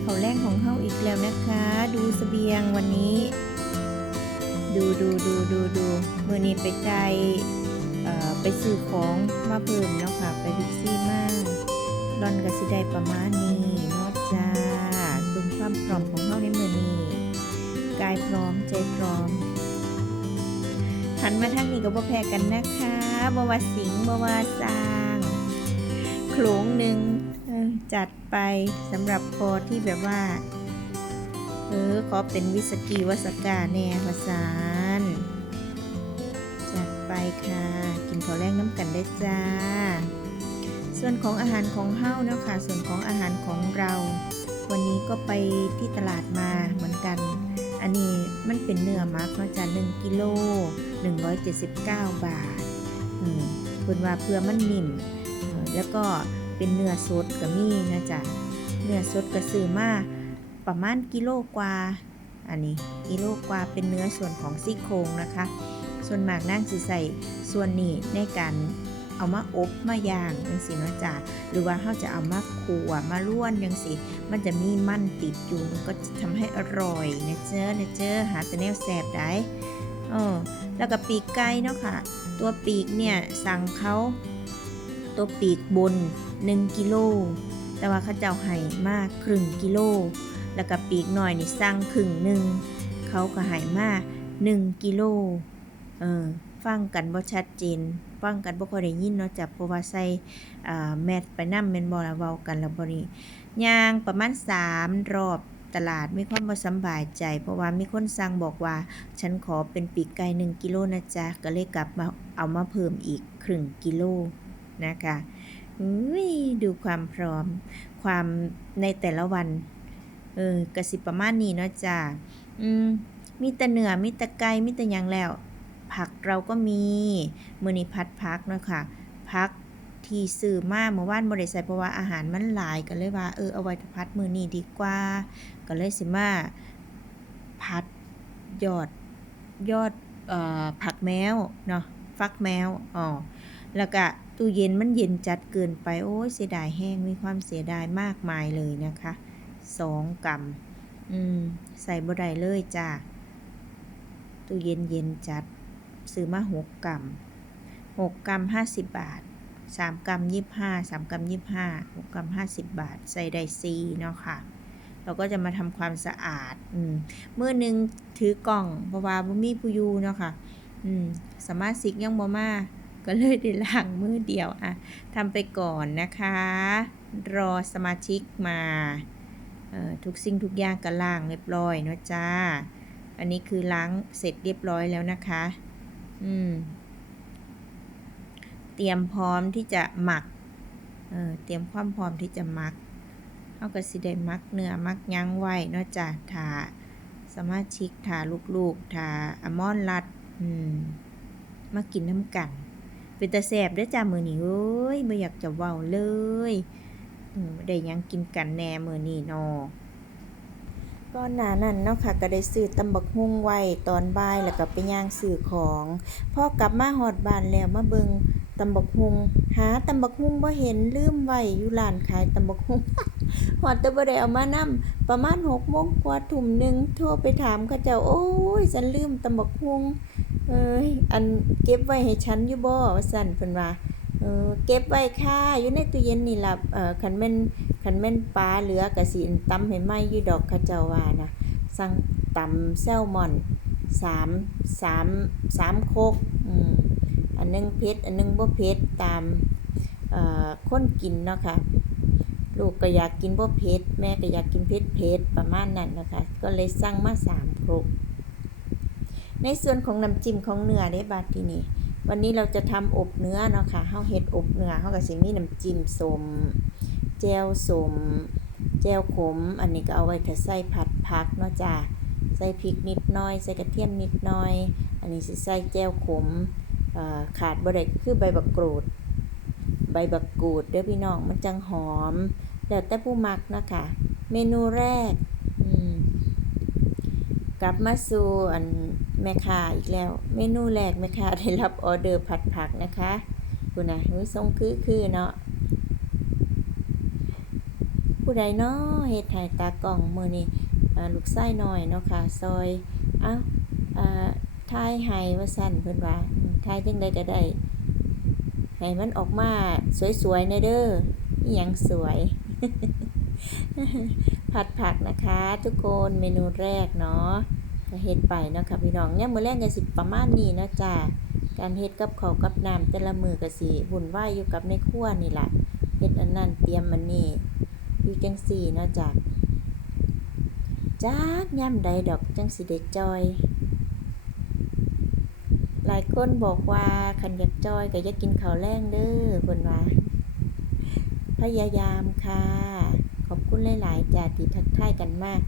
เขาแรงของเฮาอีกแล้วนะคะ ดูเสบียงวันนี้ ดูดูดูดูดูเมื่อนี้ไปใจเอ่อไปซื้อของมาเพิ่มเนาะค่ะ ไปบิ๊กซี่มากรอนก็สิได้ประมาณนี้เนาะจ้าเบึงความพร้อมของเฮาในมือนี้กายพร้อมใจพร้อมหันมาทางนี้ก็บ่แพ้กันนะคะบ่ว่าสิงบ่ว่าสร้างโขลงหนึ่ง จัดไปสำหรับพอที่แบบว่าเออขอเป็นวิสกี้วัสกาแน่ภาษาจัดไปค่ะ กินข้าวแรงน้ำกันได้จ้า ส่วนของอาหารของเฮ้าเนาะค่ะ ส่วนของอาหารของเรา วันนี้ก็ไปที่ตลาดมาเหมือนกัน อันนี้มันเป็นเนื้อมักเนาะจ้ะ1กิโล179บาท อืมเพิ่นว่าเพื่อมันนิ่มแล้วก็ เป็นเนื้อสดก็มีนะจ๊ะเนื้อสดก็ซื้อมาประมาณกิโลกว่า อันนี้กิโลกว่าเป็นเนื้อส่วนของซี่โครงนะคะ ส่วนมากนั่งสิใส่ส่วนนี้ในการเอามาอบมาย่างจังสินะจ้ะหรือว่าเขาจะเอามาขั่วมาล้วนจังสิมันจะมีมันติดอยู่มันก็จะทำให้อร่อยนะเจ้อนะเจ้อหาแต่แนวแสบได้เออแล้วก็ปีกไก่เนาะค่ะ ตัวปีกเนี่ยสั่งเขา ตัวปีกบน 1 กิโล แต่ว่าเขาเจ้าให้มากครึ่งกิโล แล้วก็ปีกหน่อยนี่สั่งครึ่งหนึ่ง เขาก็ให้มา1กิโล เออ ฟังกันบ่ชัดเจน ฟังกันบ่ค่อยได้ยินเนาะจ้ะเพราะว่าใส่อ่าแมทไปนำแม่นบ่ล่ะเว้ากันแล้วบ่นี่ย่างประมาณ 3 รอบตลาดมีความบ่สบายใจ เพราะว่ามีคนสั่งบอกว่า ฉันขอเป็นปีกไก่1กิโลนะจ๊ะ ก็เลยกลับมาเอามาเพิ่มอีกครึ่งกิโล นะคะดูความพร้อม ความในแต่ละวัน เออกระสิประมาณนี้เนาะจ้ะอืมมีแต่เนื้อมีแต่ไก่มีแต่ยังแล้ว ผักเราก็มีมือนี้พัดพักเนาะค่ะพักที่ซื้อมาเมื่อวานบ่ได้ใส่เพราะว่าอาหารมันหลายก็เลยว่าเออเอาไว้พัดมือนี้ดีกว่า ก็เลยสิมาพัดยอดยอดเอ่อผักแมวเนาะฟักแมวอ๋อแล้วก็ตู้เย็นมันเย็นจัดเกินไปโอ้ยเสียดายแห้งมีความเสียดายมากมายเลยนะคะสองกรัมอืมใส่บ่ได้เลยจ้าตู้เย็นเย็นจัด ซื้อมาหกกรัมหกกรัมห้าสิบบาทสามกรัมยี่ห้าสามกรัมยี่ห้าหกกรัมห้าสิบบาท ใส่ได้ซีเนาะค่ะ เราก็จะมาทำความสะอาด อืมมื่อหนึงถือกล่องเพราะว่าบ่มีผู้ยูเนาะค่ะ อืมสามารถซิกยังบ่มา ก็เลยได้ล้างมือเดียวอะทำไปก่อนนะคะ รอสมาชิกมาทุกสิ่งทุกอย่างก็ล้างเรียบร้อยเนาะจ้า อันนี้คือล้างเสร็จเรียบร้อยแล้วนะคะ อืม เตรียมพร้อมที่จะหมัก เออเตรียมความพร้อมที่จะหมักเขาก็สิได้หมักเนื้อหมักยั้งไว้เนาะจ้ะถาสมาชิกถาลูกๆถาอมอนรัด อืม มากินน้ำกัน เป็นตาแสบเด้จ้ามือนี้เอ้ยไม่อยากจะเว้าเลยได้ยังกินกันแน่มือนี้นอก่อนหน้านั้นเนาะค่ะก็ได้ซื้อตำบักหุ่งไว้ตอนบ่ายแล้วก็ไปย่างซื้อของพอกลับมาฮอดบ้านแล้วมาเบิงตำบักหุ่งหาตำบักหุ่งบ่เห็นลืมไว้อยู่ร้านขายตำบักหุ่งฮอดต่บ่ได้เอามานํประมาณ6โมงกว่าทุ่มหนึ่งโทรไปถามเขาเจ้าโอ้ยฉันลืมตำบักหุ่ง เอ้ยอันเก็บไว้ให้ฉันอยู่บ่ว่าซั่นเพิ่นว่าเออเก็บไว้ค่ะอยู่ในตู้เย็นนี่ล่ะเอ่อคันแม่นคันแม่นปลาเหลือก็สิตำให้ใหม่อยู่ดอกเขาเจ้าว่านะสั่งตำแซลมอนสามสามสามโคกอืมอันนึงเผ็ดอันนึงบ่เผ็ดตามเอ่อคนกินเนาะค่ะลูกก็อยากกินบ่เผ็ดแม่ก็อยากกินเผ็ดเผ็ดประมาณนั้นนะคะก็เลยสั่งมาสามโคก ในส่วนของน้ำจิ้มของเนื้อเด้บาดทีนี้วันนี้เราจะทำอบเนื้อเนาะค่ะเฮาเฮ็ดอบเนื้อเฮาก็สิมีน้ำจิ้มสมแจ่วสมแจ่วขม อันนี้ก็เอาไว้ถ้าใส่ผัดผักเนาะจ้าใส่พริกนิดหน่อย ใส่กระเทียมนิดหน่อย อันนี้สิใส่แจ่วขมขาดบ่ได้คือใบบักกรูด ใบบักกรูดเด้อพี่น้องมันจังหอม แล้วแต่ผู้มักนะคะ เมนูแรก กลับมาสู่อันแม่ค้าอีกแล้ว เมนูแรกแม่ค้าได้รับออเดอร์ผัดผักนะคะคุณนะหุ้ยทรงคือคือเนาะผู้ใดเนาะเฮ็ดให้ตากล้องมือนี่ลูกชายน้อยเนาะค่ะ ซอย เอ้าอ่าทายให้ว่าซั่นเพิ่นว่าทายจังใดก็ได้ให้มันออกมาสวยๆในเด้ออหยังสวย ผัดผักนะคะ ทุกคนเมนูแรกเนาะก็เฮ็ดไปเนาะค่ะพี่น้องเนี่ยมื้อแรกก็สิประมาณนี้เนาะจ้าการเฮ็ดกับข้าวกับน้ำแต่ละมือก็สิวุ่นว่ายอยู่กับในครัวนี่ล่ะเฮ็ดอันนั้นเตรียมอันนี้อยู่จังซี่เนาะจ้าจักย่ำใดดอกจังสิได้จอย หลายคนบอกว่าคันอยากจอยก็อยากกินข้าวแรงเด้อเพิ่นว่า พยายามค่ะ คุณหลายๆจ้าที่ทักทายกันมาก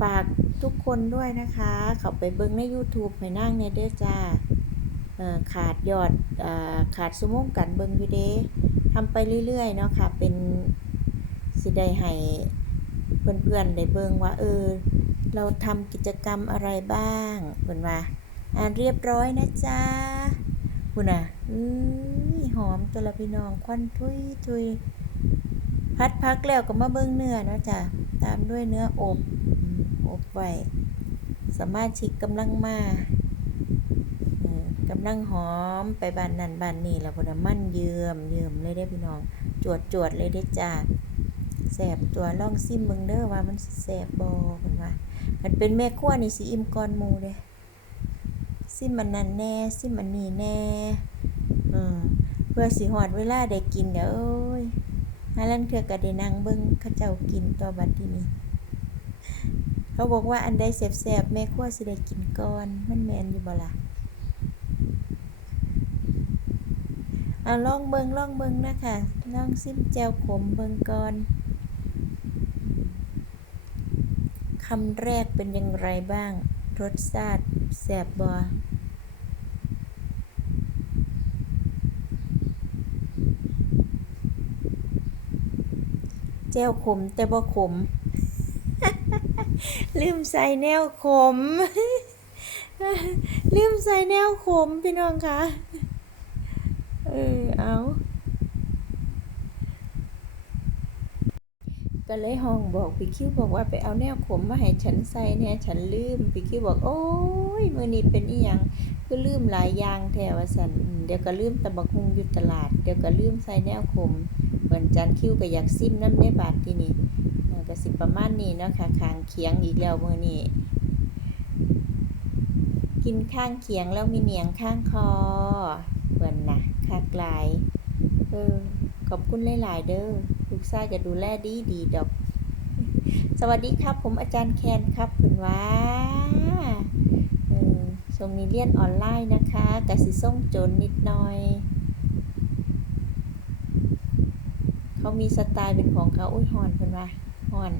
ฝากทุกคนด้วยนะคะ เขาไปเบิ่งใน YouTube ให้นั่งเนี่ยเด้อจ้าขาดยอดอขาดสมงกันเบิ่งอยู่เด้ทำไปเรื่อยๆเนาะค่ะ เป็นสิได้ให้เพื่อนๆได้เบิ่งว่า เออ เราทำกิจกรรมอะไรบ้างเพิ่นว่าอ่านเรียบร้อยนะจ๊ะคุณน่ะอื้ยหอมตัวละพี่น้องควันทุยทุย พัดพักแล้วก็มาเบิ่งเนื้อเนาะจ้ะตามด้วยเนื้ออบอบไว้สามารถชิกกำลังมาเออกำลังหอมไปบ้านนั่นบ้านนี่แล้วพอน้ำมันเยื่อมเยื่อมเลยได้พี่น้อง จวดจวดเลยได้จ้าแสบตัวล่องซิมเบิ่งเด้อว่ามันแสบบ่เพิ่นว่ามันเป็นแม่ครัวนี่สิอิ่มก่อนหมูเด้ซิมมันนั่นแน่ซิมมันนี่แน่อืมเพื่อสิหอดเวลาได้กินก็เอ้ยาลังเทือก็ได้นั่งเบิ่งเขาเจ้ากินตัวบัดที่นี้เขาบอกว่าอันใดแซ่บๆแม่ครัวสิได้กินก่อนมันแมนอยู่บ่ล่ะเอาล่องเบิงล่องเบิงนะคะล่องซิมแจวขมเบิงก่อนคำแรกเป็นอย่างไรบ้าง รสชาติแซ่บบ่ แจ่วขมแต่บ่ขม ลืมใส่แนวขม ลืมใส่แนวขมพี่น้องคะเออเอาก็เลยห้องบอกพี่คิวบอกว่าไปเอาแนวขมมาให้ฉันใส่เนี่ยฉันลืมพี่คิวบอกโอ้ยมือนี้เป็นอีหยังคือลืมหลายอย่างแท้ว่าซั่นเดี๋ยวก็ลืมตะบักฮุงอยู่ตลาด เดี๋ยวก็ลืมใส่แนวขม เหมือนจันคิวก็อยากซิมน้ำในบาทที่นี่ก็สิประมาณนี้เนาะค่ะข้างเคียงอีกแล้วมื้อนี้กินข้างเคียงแล้วมีเหนียงข้างคอเพิ่นนะคักลายเออขอบคุณหลายๆเด้อลูกชายจะดูแลดีดีดอก สวัสดีครับ ผมอาจารย์แคนครับคุณว่าเออช่วงนี้เรียนออนไลน์นะคะกสิส่งจนนิดหน่อย เขามีสไตล์เป็นของเขาอุ้ยฮอนเพิ่นว่าฮอน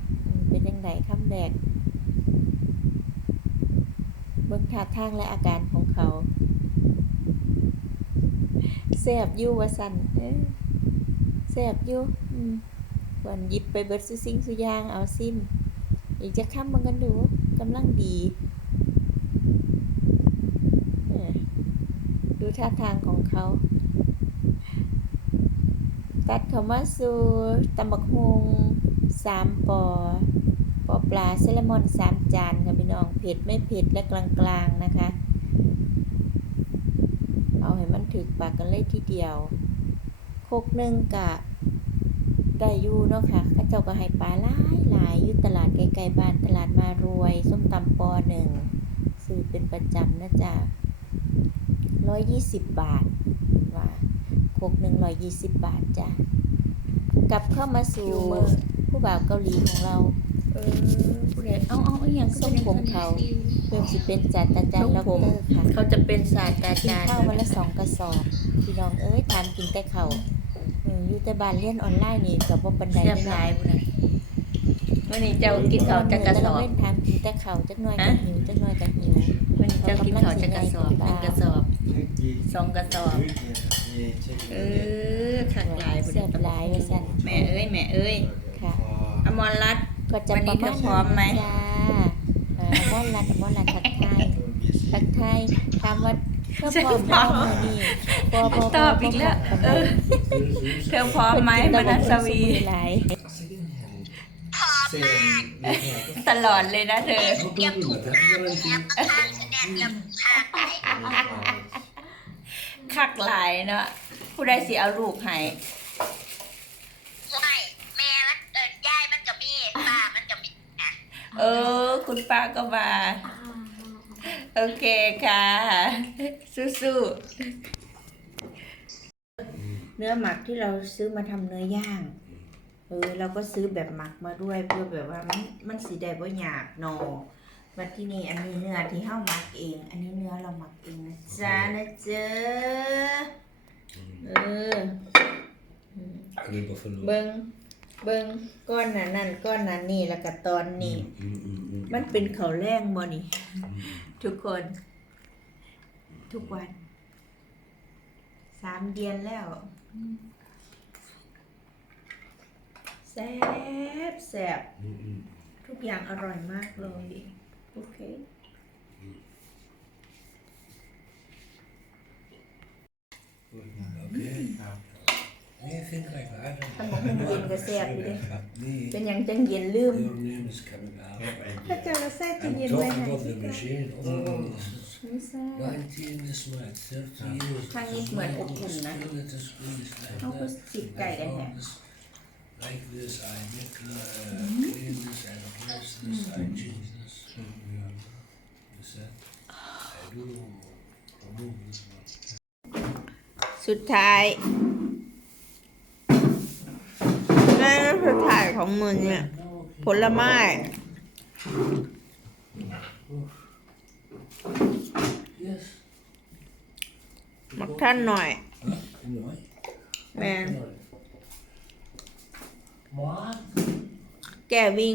เป็นยังไงคำแดกเบิ่งท่าทางและอาการของเขาแซ่บอยู่ว่าซั่นเอ้อแซ่บอยู่อืมควรหยิบไปเบิดซุสิ่งซุยางเอาซิมอีกจะค้ำมันกันดูกำลังดีดูท่าทางของเขา ตัดเข้ามาสู่ตำบักฮงสามปอปอปลาเซลมอนสามจานค่ะพี่น้องเผ็ดไม่เผ็ดและกลางๆนะคะ เอาให้มันถึกปากกันเลยทีเดียวโคกหนึ่งกะได้ยูเนาะค่ะข้าเจ้าก็ให้ปลาหลายหลายอยู่ตลาดไกลๆบ้านตลาดมารวย ส้มตำปอหนึ่งซื้อเป็นประจำนะจ๊ะร้อยยี่สิบบาท โคกหนึ่งร้อยยี่สิบบาทจ้ะกลับเข้ามาสู่ผู้บ่าวเกาหลีของเรา เออผู้ใดเอาเอาเอาอย่างส้มผมเขาเพิ่มสิเป็นศาสตราจารย์ด็อกเตอร์ค่ะเขาจะเป็นศาสตรากินจารย์ข้าววันละสองกระสอบพี่น้องเอ้ยทานกินแต่เขาวเอออยู่แต่บ้านเรียนออนไลน์นี่กับบ่ปันไดเสียบหลายผู้ใดวันนี้เจ้ากินข้าวจักกระสอบเว้นทานกินแต่เขาวจักหน่อยก็ฮะ หิวจักหน่อยก็หิววันนี้เจ้ากินข้าวจักกระสอบหนึ่งกระสอบสองกระสอบ เออขักหลายผู้ใดแซ่บหลายว่าซั่นแม่เอ้ยแม่เอ้ยค่ะ อมรรัตน์ ก็จะวันปนี้ระมาณเธอพร้อมไหมจ้าเอ่อว่อนรัดว่อนรัดทักทายทักทายถามว่าเพื่อพร้อมบ่มื้อนี้บ่บ่บ่ตอบอีกแล้วบ่บ่เออเธอพร้อมไหมเพิ่นมกินแต่นัสบ่วีมื้อหลาย Sen, yeah. ตลอดเลยนะเธอ No problem with that. Guarantee. คักหลายเนาะ ผู้ใดสิเอาลูกให้ไม่แม่มันเอินยายมันก็มีป้ามันก็มีนะเออ คุณป้าก็มาโอเคค่ะ สู้ๆเนื้อหมักที่เราซื้อมาทำเนื้อย่างเออเราก็ซื้อแบบหมักมาด้วยเพื่อแบบว่ามันมันสีได้บ่หยาบหนอมาที่นี่อันนี้เนื้อที่เฮาหมักเอง อันนี้เนื้อเราหมักเองนะจ๊ะนะเจ๊ะ เออ Curry buffalo. เบิงเบิงก้อนนั้นนั่นก้อนนั้นนี่แล้วก็ตอนนี้ Mm, mm, mm. มันเป็นเขาวแรงบ่นี่ ทุกคน ทุกวัน สามเดือนแล้ว แซ่บแซ่บ Mm, mm. ทุกอย่างอร่อยมากเลย โอเค Okay. Yeah, think like that. ทำของเย็นก็แซ่บอยู่เด้ Nee, เป็นหยังจังเย็นลืม your name is coming out. ถ้าเจอแล้วแซ่บจะ I'm เย็นไว้ talking ให้ about the machine. Oh, this is ไม่แซ่บ19 this way, 30 years. ข้างนี้เหมือนอบอุ่นนะ Still it is squeezed like เขาก็ that. สิบไก่กันแฮะ This- Like this, I make, uh, clean this, I replace this, I change this. This, that. I do remove this one. สุดท้ายแม่สุดท้ายของมือเนี่ย ผลไม้มักท่านหน่อย แมนแกวิ่ง